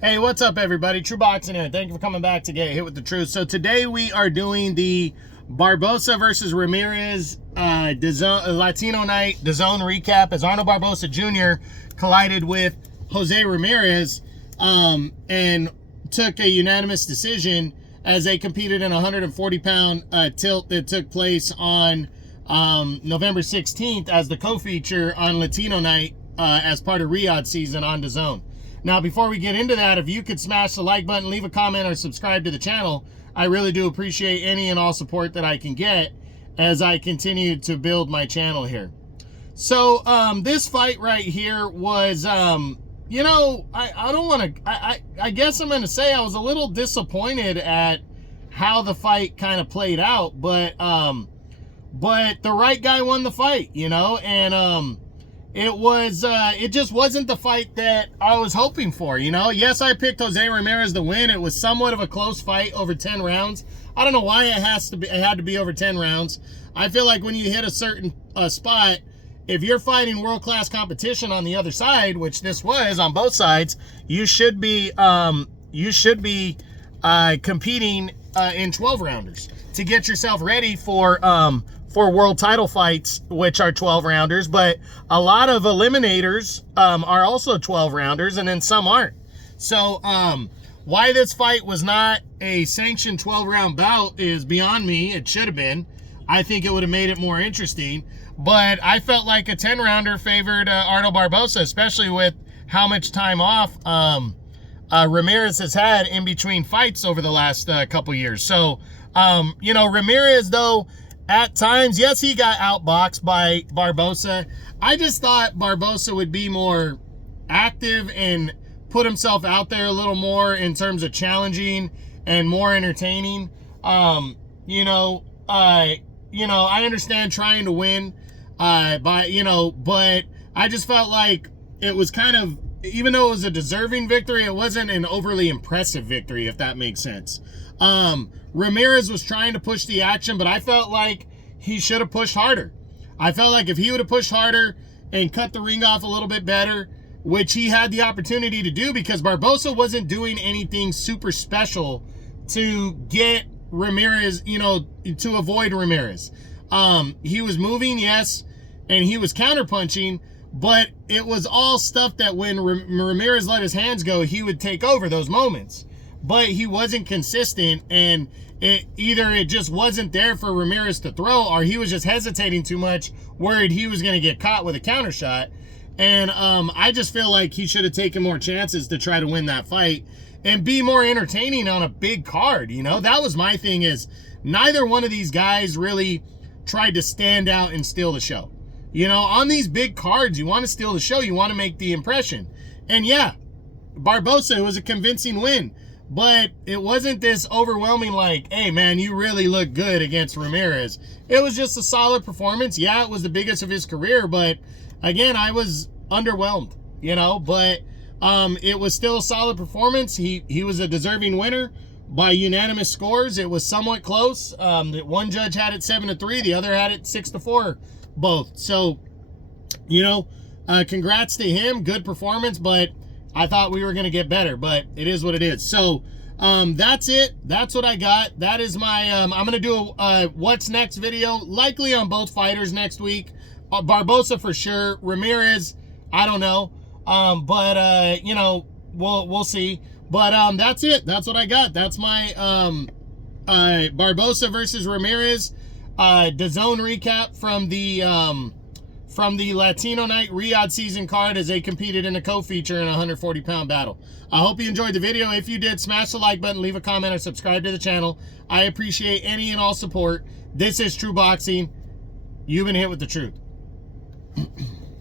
Hey, what's up, everybody? True Boxing here. Thank you for coming back to get hit with the truth. So today we are doing the Barboza versus Ramirez Latino Night DAZN recap, as Arnold Barboza Jr. collided with Jose Ramirez and took a unanimous decision as they competed in a 140-pound tilt that took place on November 16th as the co-feature on Latino Night as part of Riyadh season on DAZN. Now, before we get into that, if you could smash the like button, leave a comment, or subscribe to the channel, I really do appreciate any and all support that I can get as I continue to build my channel here. So, this fight right here was, you know, I guess I'm going to say I was a little disappointed at how the fight kind of played out, but the right guy won the fight, you know, and, it just wasn't the fight that I was hoping for, you know. Yes, I picked Jose Ramirez to win. It was somewhat of a close fight over 10 rounds. I don't know why it had to be over 10 rounds. I feel like when you hit a certain spot, if you're fighting world-class competition on the other side, which this was on both sides, you should be competing in 12 rounders to get yourself ready for world title fights, which are 12 rounders, but a lot of eliminators are also 12 rounders, and then some aren't. So why this fight was not a sanctioned 12-round bout is beyond me. It should have been. I think it would have made it more interesting, but I felt like a 10-rounder favored Arnold Barboza, especially with how much time off Ramirez has had in between fights over the last couple years. So, you know, Ramirez, though, at times, yes, he got outboxed by Barboza. I just thought Barboza would be more active and put himself out there a little more in terms of challenging and more entertaining. I understand trying to win, but I just felt like it was kind of, even though it was a deserving victory, it wasn't an overly impressive victory, if that makes sense. Ramirez was trying to push the action, but I felt like he should have pushed harder. I felt like if he would have pushed harder and cut the ring off a little bit better, which he had the opportunity to do, because Barboza wasn't doing anything super special to get Ramirez, you know, to avoid Ramirez. He was moving, yes, and he was counterpunching, but it was all stuff that when Ramirez let his hands go, he would take over those moments. But he wasn't consistent, and it just wasn't there for Ramirez to throw, or he was just hesitating too much, worried he was going to get caught with a counter shot. And I just feel like he should have taken more chances to try to win that fight and be more entertaining on a big card, you know? That was my thing, is neither one of these guys really tried to stand out and steal the show. You know, on these big cards, you want to steal the show, you want to make the impression. And yeah, Barboza, was a convincing win. But it wasn't this overwhelming, like, hey, man, you really look good against Ramirez. It was just a solid performance. Yeah, it was the biggest of his career, but again, I was underwhelmed, you know, but it was still a solid performance. He was a deserving winner by unanimous scores. It was somewhat close. One judge had it 7-3, the other had it 6-4, both. So, you know, congrats to him. Good performance, but I thought we were going to get better, but it is what it is. So, that's it. That's what I got. That is my, I'm going to do a what's next video, likely on both fighters next week. Barboza for sure. Ramirez, I don't know. You know, we'll see. But, that's it. That's what I got. That's my, Barboza versus Ramirez, DAZN recap from the Latino Night Riyadh season card as they competed in a co-feature in a 140-pound battle. I hope you enjoyed the video. If you did, smash the like button, leave a comment, or subscribe to the channel. I appreciate any and all support. This is True Boxing. You've been hit with the truth.